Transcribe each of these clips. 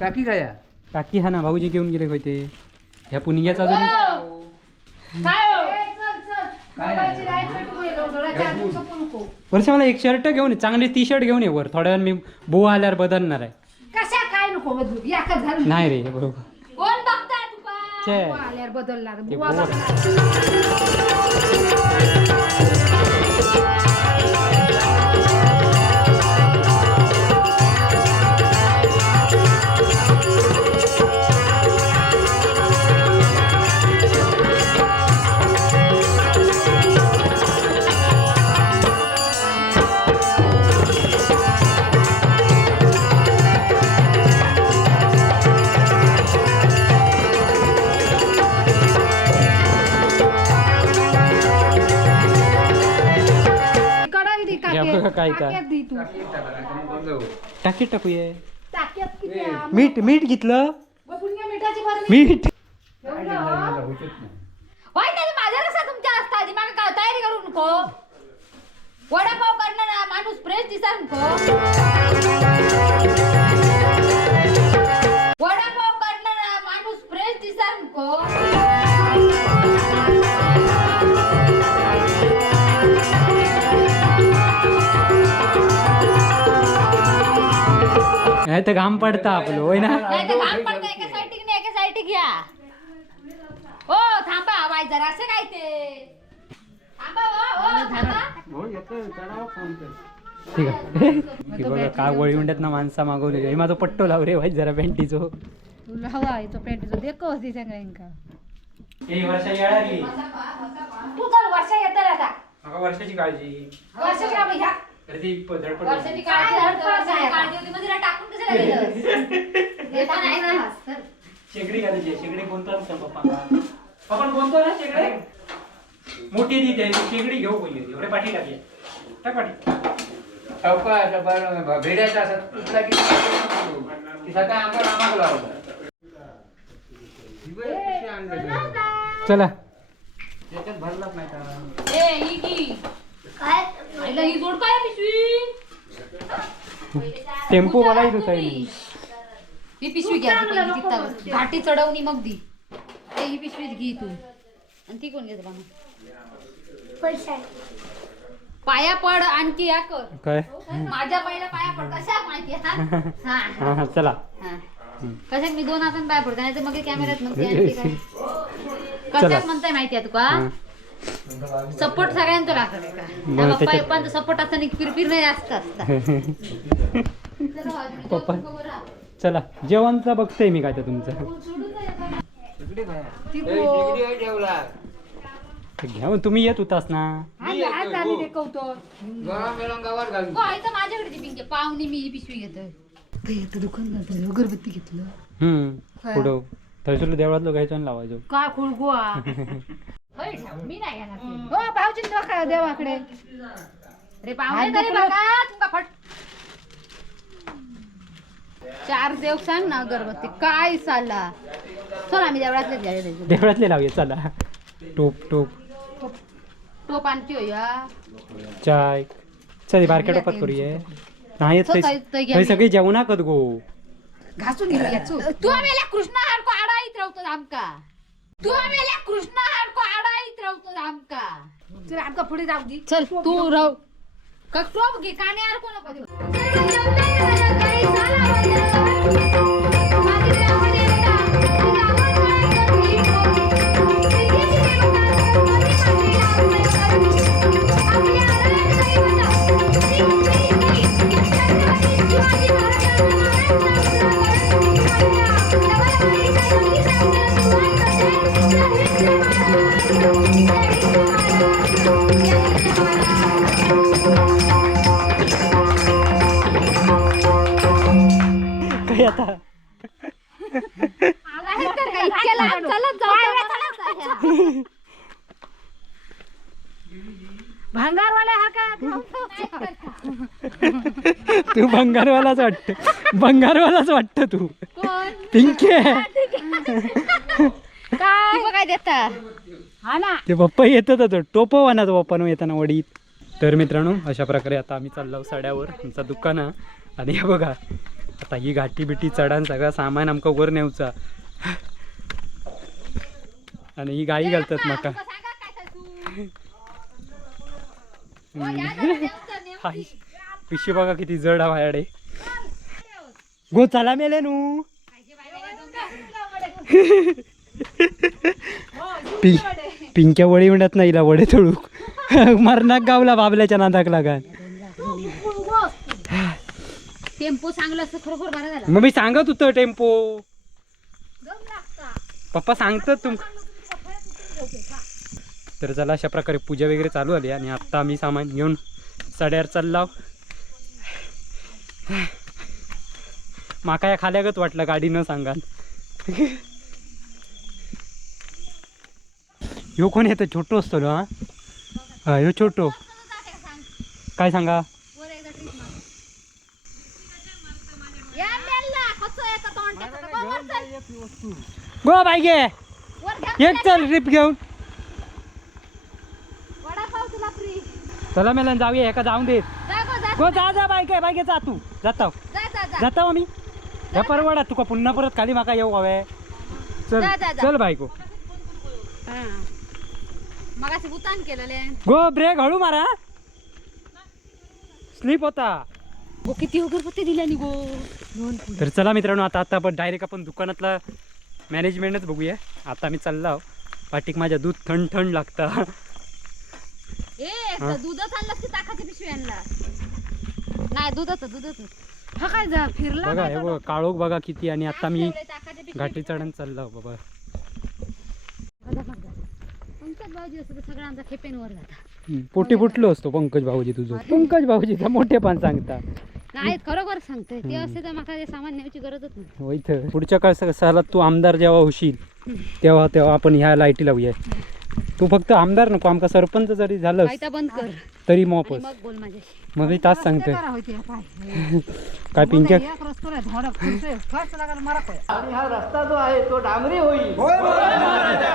टाकी काय टाकी हा ना भाऊजी घेऊन गेले होय ते ह्या पुनियाचा अजून वर्षा मला एक शर्ट घेऊन ये चांगले टी शर्ट घेऊन ये वर. थोड्या वेळ मी बो आल्यावर बदलणार आहे. कशा काय नको बदलू? नाही रे बरोबर. कोण बघताय तुका छे. आल्यावर बुवा. बदलणार. या बघा टाक्यात. काय काय. टाक्यात दे तू. टाकीत टाकूये टाक्यात किती आहे? मीठ मीठ घेतलं. मीठ. माझ्या कसा तुमच्या असता आधी मागा काय तयारी करू नको? वडापाव करणारा माणूस फ्रेश दिसा नको? वडापाव करणारा माणूस फ्रेश दिसा नको? नाही तर घाम पडता आपलं होय ना? नाही तर घाम पडतं एका साईटिक नाही एका साईटिक घ्या. ओ थांबा वाय जरा असं काय ते? थांबा ओ ओ थांबा. ठीक आहे. ती बघा काय वळी म्हणतात ना माणसा मागवली हे माझं पट्टो लाव रे वाईट जरा पेंटीचो तुला हवा आहे तो पॅन्ट देखो सगळ्यांका तू चल वर्षा येतं आता. वर्षाची काळजी. वर्षाची ह्या काळजी वर्षाची काळजी होती मग तिला टाकून शेगडी घालायची शेगडी कोणता पप्पा? आपण कोणतो ना शेगडी? मोठी ती शेगडी घेऊ एवढे पाठी टाकली भेड्याचा असा तुटला की ती सकाळ आंबा आंबा लावला. चला. त्याच्यात भरलाच नाही का ही काय? ही जोड काय पिशवी? टेम्पो मला येत होता ही पिशवी घ्या ती पहिली. घाटी चढवणी मग दी. ते ही पिशवी घे तू आणि ती कोण घेत बघा पाया पड आणखी या कर. काय? माझ्या पहिल्या पाया पड. कशा माहिती हा हा. हा हा चला. हा. कशात? मी दोन हातान पाय पडतो नाही तर मग कॅमेऱ्यात मग चला. कशात म्हणताय माहिती आहे तुका? हा. सपोर्ट सगळ्यांचा लागत का? पण सपोर्ट असताना फिरफिर नाही जास्त असतात. पप्पा चला जेवणचा बघतोय मी काय तर तुमचं. मग तुम्ही येत होतास ना. माझ्याकडे पिंके. पाहुणे मी ही पिशवी दुकानदार अगरबत्ती घेतलं. हम्म? पुढं. थैसूला देवळातलं घ्यायचो आणि लावायचो. काय खुळगुआ? मी नाही घेणार ते. हो नका देवाकडे रे पाहुणे तरी. बघा तुका फट. चार देव सांग ना अगरबत्ती. काय चालला? चल आम्ही देवळातले देवळातले लावूया चला. टोप टोप. टोप. आणती हो. या चाय. चल बारक्या टोपात करूया. नाही येत थंय- घ्या. थंय गो. घासून घेऊया चूक तू आम्हाला कृष्णा हाडको आडाईत रावतो आमका. तू आम्हाला कृष्णा हाडको आडाईत रावतो आमका. चल आमका पुढे जाऊ दे. चल तू राव. का टोप घे काने देऊ. काय आता? भांगारवाले हा का तू भंगारवालाच वाटत. भंगारवालाच वाटत तू. कोण पिंके काय? काय देता. हा ना. ते पप्पा येतच होतं टोप वानाचं पप्पा येताना वडीत. तर मित्रांनो अशा प्रकारे आता आम्ही चाललो आहोत साड्यावर. आमचा दुकान. आणि हे बघा आता ही घाटी बिटी चढान सगळं सामान आमका वर नेवचा आणि ही गाई घालतात माका. हाय. पिशवी बघा किती जड हा माझ्याकडे. गो चला मेले नू पि पिंक्या वळी म्हणत नाही वडे तळूक मरणाक गावला बाबल्याच्या नादाक लागान टेम्पो चांगला असतं खरोखर बरं झालं. मग मी सांगत होतं टेम्पो. पप्पा सांगतात तुम तर चला अशा प्रकारे पूजा वगैरे चालू आली आणि आत्ता आम्ही सामान घेऊन साड्यावर चाललाव माका या खाल्यागत वाटलं गाडी न सांगा ह्यो कोण येतं छोटो असतो ना हा? हा ह्यो छोटो. काय सांगा वर एकदा ट्रिप मार. या मेल्ला, खचो याचा तोंड टाकायचं. बघ, वर चल. गो बाई गे. एक चल ट्रिप घेऊन. चला मेलन जाऊया एका जाऊन देत जा गो, जा. जा बाईक आहे बाईक जा तू. जाता जा. जाता आम्ही या परवडा तुका पुन्हा परत खाली माका येऊ हवे. चल. चल बायको हा. गो ब्रेक हळू मारा. स्लिप होता. गो किती अगरबत्ती दिल्यानी गो? तर चला मित्रांनो आता आता आपण डायरेक्ट आपण दुकानातला मॅनेजमेंटच बघूया. आता मी चालला पाठीक माझ्या दूध थंड थंड लागता. ए हा? दूधच आणलं की ताकाची पिशवी आणला? नाही दूधच दूधच हा काय जा फिरला बघा हे बघ काळोख बघा किती आणि आता मी घाटी चढण चाललो बाबा. असं सगळं आमचा खेपेनवर जाता. हम्म, पोटी फुटलो असतो पंकज भाऊजी तुझं. पंकज भाऊजीचा मोठे पण सांगता नाही खरोखर सांगतोय. ते असते तर ते सामान न्यायची गरजच नाही. इथं पुढच्या काळ सालात तू आमदार जेव्हा होशील तेव्हा तेव्हा आपण ह्या लाईटी लावूया. तू फक्त आमदार नको आमका सरपंच जरी झालं कायता बंद कर. तरी मोफत मग बोल माझ्याशी. मग मी तास सांगतोय. हा पाय काय पिंक्या? आणि हा रस्ता जो आहे तो डांबरी होईल. होय महाराजा.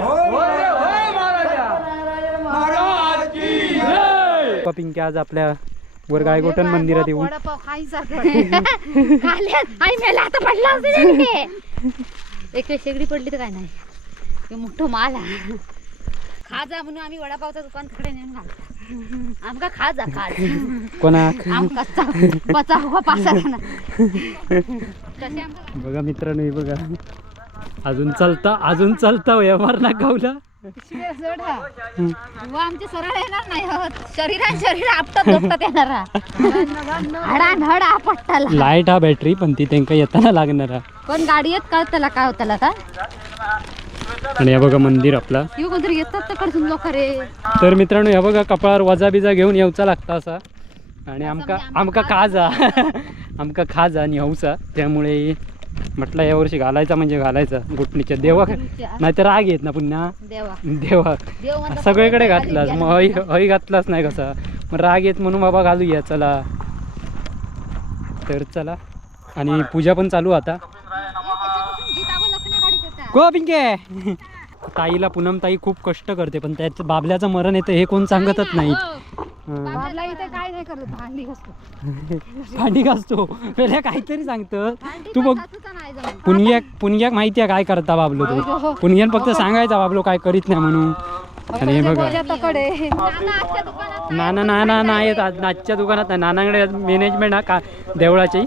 होय होय महाराजा. का पिंक्या आज आपल्या वर गायगोटन मंदिरात येऊन वडापाव खायचा काल्यात आई मेला आता पडला. एक शेगडी पडली तर काय नाही. हे मोठं माल आहे. खाजा म्हणून आम्ही वडापावचं दुकान तिकडे नेऊन घालतो. आमका खाजा खाज कोणाक? आमका चा- पचा हुआ पासा ना तसे आमका? बघा मित्रांनो हे बघा. अजून चालता अजून चालता व्यवहार ना गावला. जड हा व आमचे सरळ येणार नाही होत शरीरात शरीर आपटत येणार हडा धड आपटताला. लाइट हा बॅटरी पण ती त्यांका येताना लागणार हा. पण गाडी येत कळतला काय होताला का आणि हे बघा मंदिर आपला. येतात लोक रे. तर मित्रांनो हे बघा कपाळावर वजा बिजा घेऊन येऊचा लागता असा. आणि आमका आमका खाजा. आमका खाजा आणि हौसा. त्यामुळे म्हटलं यावर्षी घालायचा म्हणजे घालायचा. गुटणीच्या देवा नाही तर राग येत ना पुन्हा. देवा. सगळीकडे घातलास. मग हई हई घातलाच नाही कसा. मग राग येत म्हणून बाबा घालूया चला. तर चला. आणि पूजा पण चालू आता. गो पिंके. ताईला पूनम ताई खूप कष्ट करते पण त्याचं बाबल्याचं मरण येतं हे कोण सांगतच नाही हं. बाबला इथे काय नाही करत भांडी घासतो. भांडी घासतो. पहिले काहीतरी सांगतं. तू बघ पुण्याक पुण्याक माहिती आहे काय करता बाबलो तो. पुण्यान फक्त सांगायचा बाबलो काय करीत नाही म्हणून. आणि हे बघा. नाना नाना नाही येत आज नाचच्या दुकानात नानाकडे मॅनेजमेंट हा का देवळाची.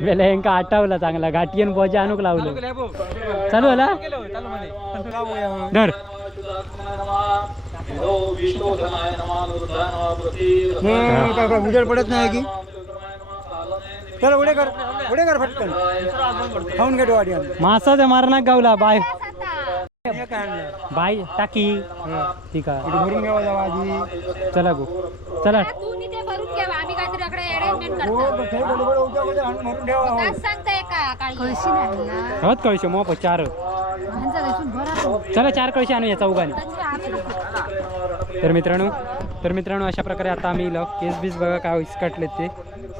वेळेला यांका आठवला चांगला. गाठीयन बोजा आणूक लावलं. चालू होला धर. उजेड पडत नाही की? चल उडे कर. उडे कर फटकन. खाऊन घे वाटी मासाच्या मारणाक गावला बाय. बाय टाकी. ठीक आहे. भरून घ्यावा जावा आधी. चला गो. चला. तुम्ही ते भरून घ्या आम्ही काहीतरी अकडे अरेंजमेंट हो, मग कळशी नाही ना हवत कळशे मोप चार. चला चार कळशे आणूया चौघाने. तर मित्रांनो तर मित्रांनो अशा प्रकारे आता आम्ही केस बीस बघा काय विस्कटलेत ते.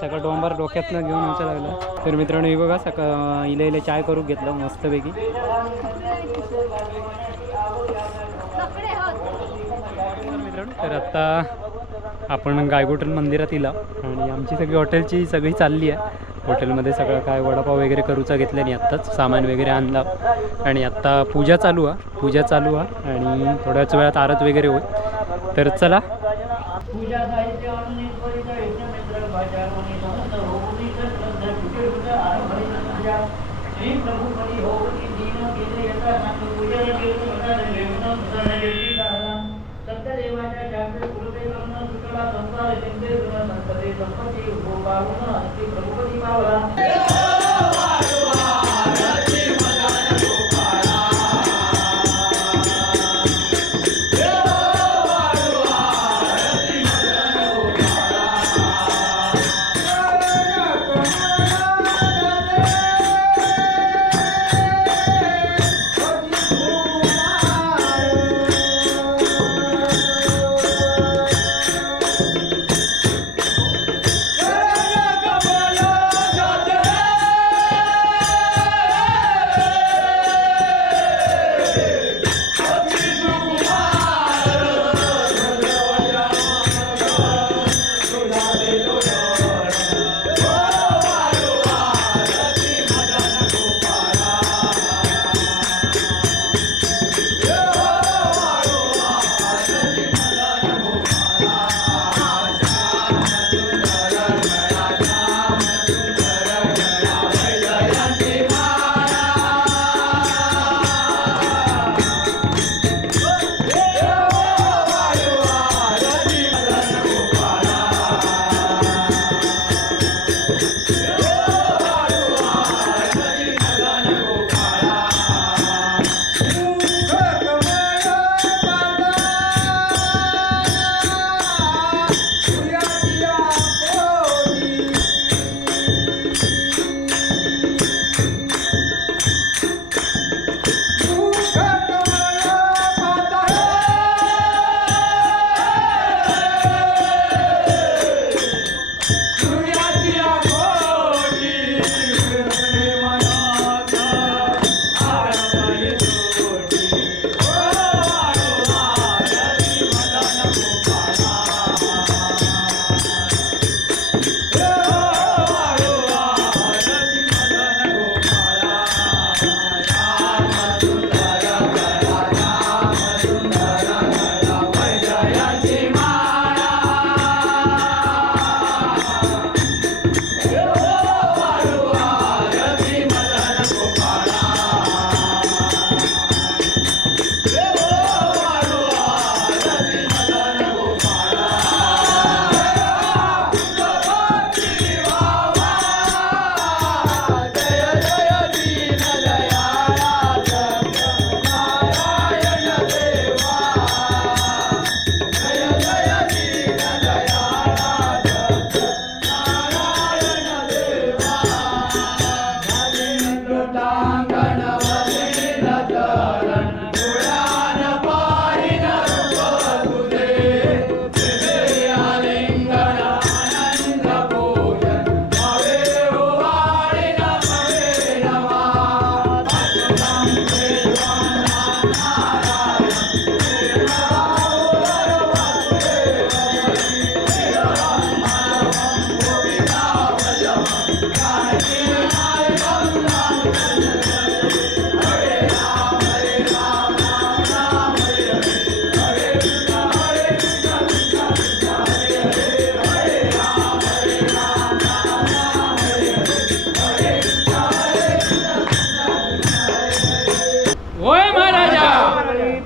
सगळं डोंबर डोक्यातनं घेऊन यायचं लागलं. तर मित्रांनो हे बघा सकाळ इले इले चाय करून घेतलं मस्तपैकी. तर आत्ता आपण गायगोटन मंदिरात इला आणि आमची सगळी हॉटेलची सगळी चालली आहे. हॉटेलमध्ये सगळं काय वडापाव वगैरे करूचा घेतला नाही आत्ताच सामान वगैरे आणला. आणि आत्ता पूजा चालू आहे पूजा चालू आहे आणि थोड्याच वेळात आरत वगैरे होईल. तर चला. पूजा मित्र भाषा समस्त होऊनी श्रद्धा कुटीर श्री होऊनी दीन यथा पूजन संसार चिंते गुण संपत्ती उभो प्रभुपती पावला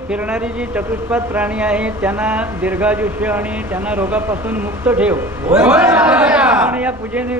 फिरणारी जी चतुष्पाद प्राणी आहेत त्यांना दीर्घायुष्य आणि त्यांना रोगापासून मुक्त ठेव. आणि या पूजेने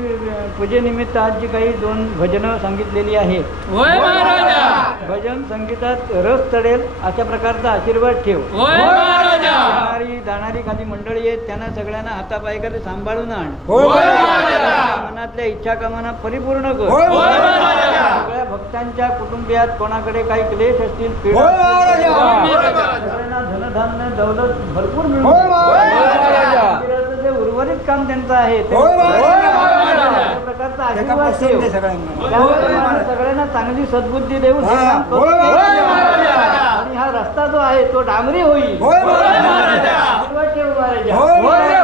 पूजेनिमित्त आज जी काही दोन भजनं सांगितलेली आहेत. होय महाराजा! भजन संगीतात रस चढेल अशा प्रकारचा आशीर्वाद ठेव. होय महाराजा! येणारी जाणारी खाली मंडळी आहेत त्यांना सगळ्यांना हातापायकडे सांभाळून आण. होय मनातल्या इच्छा कामना परिपूर्ण कर. होय महाराजा. सगळ्या भक्तांच्या कुटुंबियात कोणाकडे काही क्लेश असतील पीडा होय महाराजा. असतील, होय सगळ्यांना धनधान्य दौलत भरपूर होय महाराजा. उर्वरित काम त्यांचं आहे होय प्रकारचा आशीर्वाद सगळ्यांना. त्यामुळे मला सगळ्यांना चांगली सद्बुद्धी देऊ हे हा. काम करू होय दे. महाराजा. आणि हा रस्ता जो आहे तो डांबरी होईल होय महाराजा. आशीर्वाद ठेव महाराजा होय महाराजा.